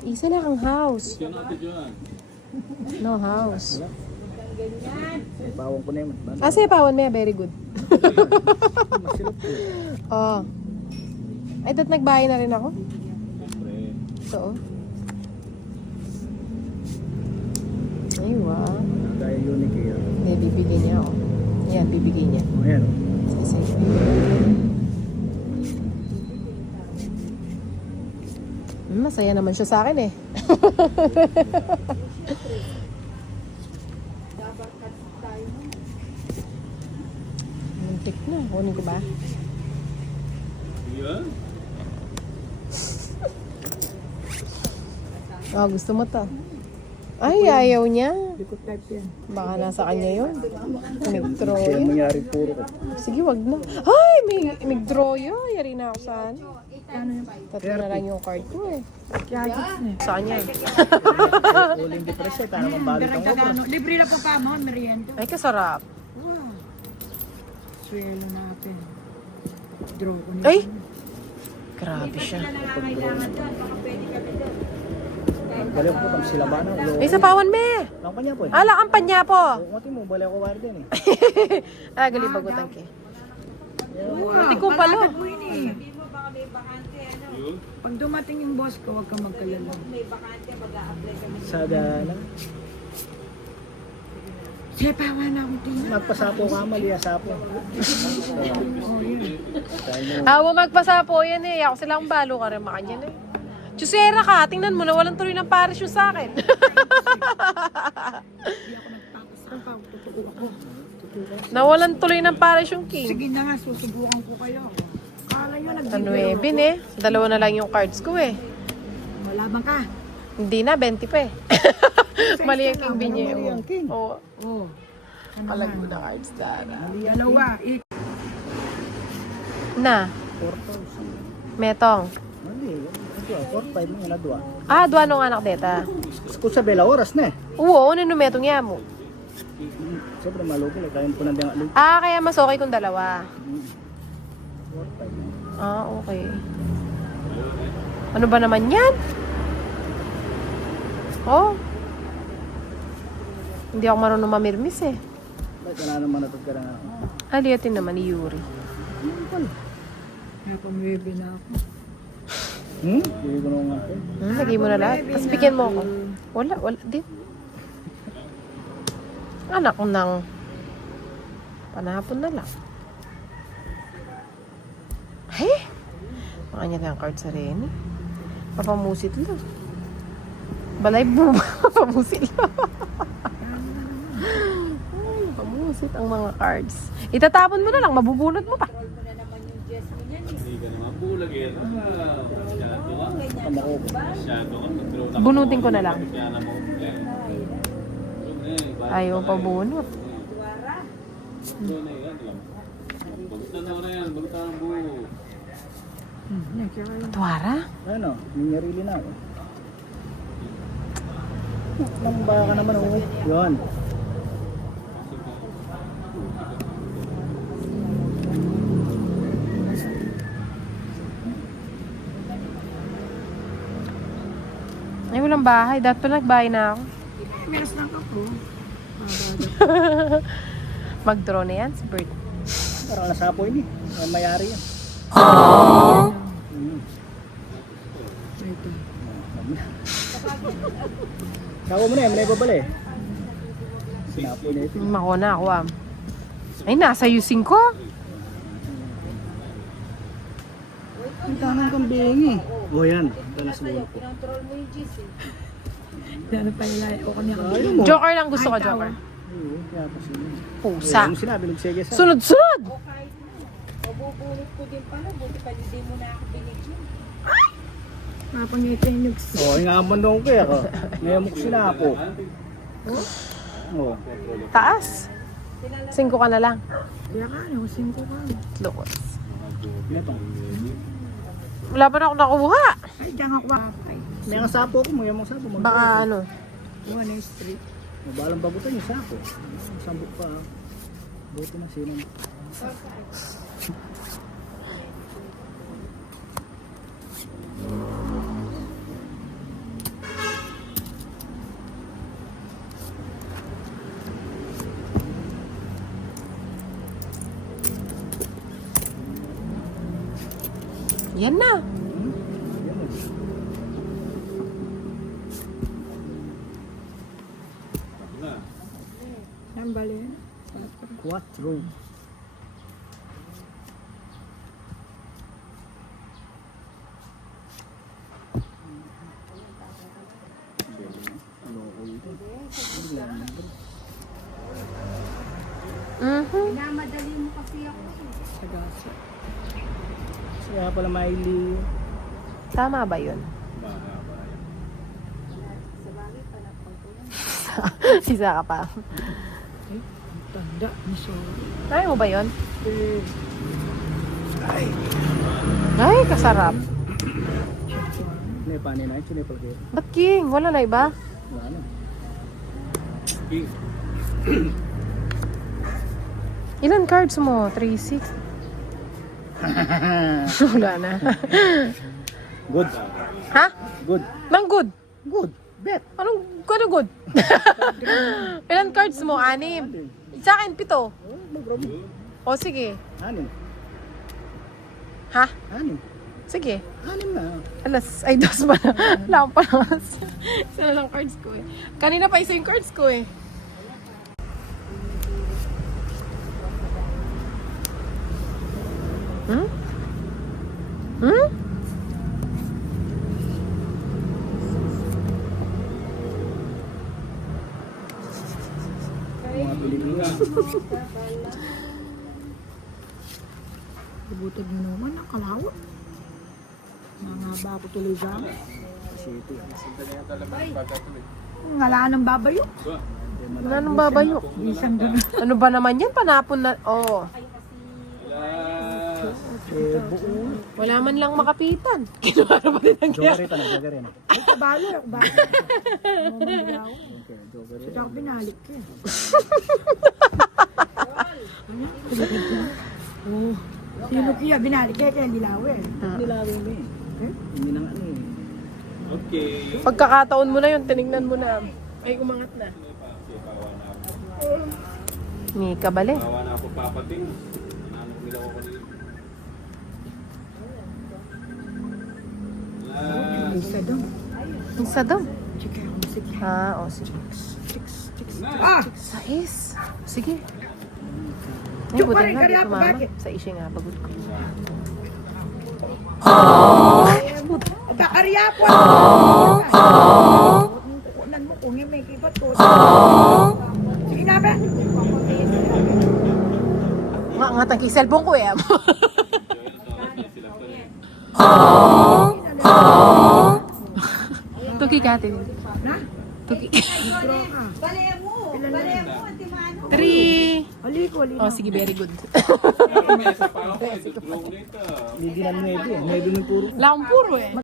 Isa lang ang house. No house. Pawang ko na yun. Sipawan mo, very good. Masilap ko. Oh. Ay, dat nagbahay na rin ako. So, ay, wow. Dahil unique yun. Hindi, bibigyan niya ako. Yan, bibigyan niya. Ayan. Sige. Masaya naman siya sa akin eh. Muntik na. Kunin ko ba? Oh, gusto mo to? Ay, ayaw niya. Hindi ko type yan. Baka nasa kanya yun. Mig-draw Kaya yun. mangyari puro ko. Sige, wag na. Ay, mig-draw yun. Yari na ako saan. Tatlo na lang yung card ko eh. Sa kanya eh. Uling depresya. Kaya naman balik ang obra. Libre na po ka mo, merienda. Ay, kasarap. Wow. Swelo natin. Draw ko na. Ay! Grabe siya. Balik ko tam sila ba na? Ay, sapawan me! Lang kanya po eh. Ala, ang panya po! Kumati mo, balik ko wari din eh. Gali bagutan ke. Wow, Pati ko pala. palakad mo yun eh. Pag dumating yung boss ko, huwag kang magkalala. Sada na. Sepawa na akong tingin. Magpasapo ka, mali asapo. Huwag magpasapo yan eh. Ako silang balo ka rin makanyan eh. Chusera ka, tingnan mo na walang tuloy ng pares yung sa akin. Hindi ako nagpapasapa. Totoo ako. Nawalan tuloy ng pares yung king. Sige na nga, susubukan ko kayo. Kala nyo Ano nagbibiro bin eh. Dalawa na lang yung cards ko eh. Wala bang ka? Hindi na, 20 pa eh. Mali yung king binye. Mali ang king. Oo. Oo. Ano Palago na cards dara. Dalawa. Na, 4,000. metong. Mali. 4,500 mo na dua. Duwa nung anak deta. Kung sa bela oras na eh. Oo, ano metong niya mo? Sobrang malupi. Kaya po na din nga. Kaya mas okay kung dalawa. 4,500. Okay. Ano ba naman yan? Oh. Hindi ako marunong mamirmis eh. Ba't ka na naman natod ka na nga? Aliatin naman ni Yuri. Kaya pamwebe na ako. Hindi ko naman nga. Lagay mo na lahat. Tapos bigyan mo ako. Wala. Din. Anak ko nang panahapon na lang. Hey! Makanya lang card sa rin. Papamusit lang. Balay mo. Papamusit lang. Papamusit ang mga cards. Itatapon mo na lang. Mabubunot mo pa. Bunutin ko na lang. Ayaw pa bunot. Tuwara? Ano? Nangyarili na ako. Nang baka naman ako. Yun. Ay, walang bahay. Dapat pa nagbahay na ako. Meron lang ako. Mag-draw na yan, si Bert. Parang nasapo yun eh. May mayari yan. Ito. Sawa mo na yan. May babala eh. Sinapo na ito. Mako na ako Ay, nasa using ko. Ang tanong kang bingi. O yan. Tanas mo ko. Ano pa nila? O kanya ka. Ayaw mo. Joker lang gusto ko, Joker. Oo. Kaya pa sila. Pusa. Yung sinabi, nagsige sa. Sunod-sunod! Mabubulot ko din pala, buti pa hindi mo na ako binigyan. Mapangitin yung Oo, yung nga bandong ko ako. Ngayon mo ko sinapo. Oo. Taas. 5 ka na lang. Kaya ka, 5 ka. Lukos. Pinatong. Wala pa na ako nakuha. Ay, diyan ako. Ay, May ang sapo ko mo. Yung mga sapo. Baka ano. 1 street. Mabalang babutan yung sapo. Sambok pa. Buti na sino. Yan na. Yan o. Nambali. 4. Minamadali mo kasi ako. Sagasa. Kaya pala Miley. Tama ba yun? Isa ka pa. Tanda. Sorry. Kaya mo ba yun? Ay, kasarap. Hindi, paano na? Sinipal kayo. Ba't king? Wala na iba? Wala na. Ilan cards mo? 3, 6? Wala na. Good. Ha? Good. Nang good? Good. Bet. Anong good? Ilan cards mo? 6. Sa akin, 7. Oh, mag-robi. O sige. 6. Ha? 6. Sige. 6 na. Alas, ay, 2 pa na. Wala akong palangas. Isa na lang cards ko eh. Kanina pa isa yung cards ko eh. Hmm? Hmm? Mga Pilipino. Ibutog mo naman ang kalawat. Nangaba ako tuloy sa akin. City. Ngala ng babayo. Anong babayo? Isang doon. Ano ba naman yan? Panapon na... Oh. Buo. Wala man lang makapitan. Kinuha na ba din ang Joker ito na. Joker yan. Ay, kabalo. Bakit? Okay, Joker Sa yan. ako binalik ko. Oh. Sino kaya binalik kaya dilaw eh. Hindi lagi mo eh. Hindi na nga eh. Pagkakataon mo na yun, tinignan mo na. Ay, umangat na. Ni kabale. Bawa na ako papating. Nananong nila ako kanina. Isa doon. Isa daw. Sige, sige. O sige. Ah! Sais. Sige. Ay, Diyo, buti pare, nga, kaya di ako, tumama. bakit? Sa isya nga, bagod ko. Pagkakarya po! Kukunan mo kung may kibat ko. Sige na ba? Nga, tangki cellphone ko eh. Tuki ka atin. Na? Tuki. Intro ka. Balaya mo, Antimano. 3. Aliko, aliko. Oh, sige, very good. May isa pa ako. Ito, draw nito. Hindi na 9 eh. 9 mo puro. Wala akong puro eh.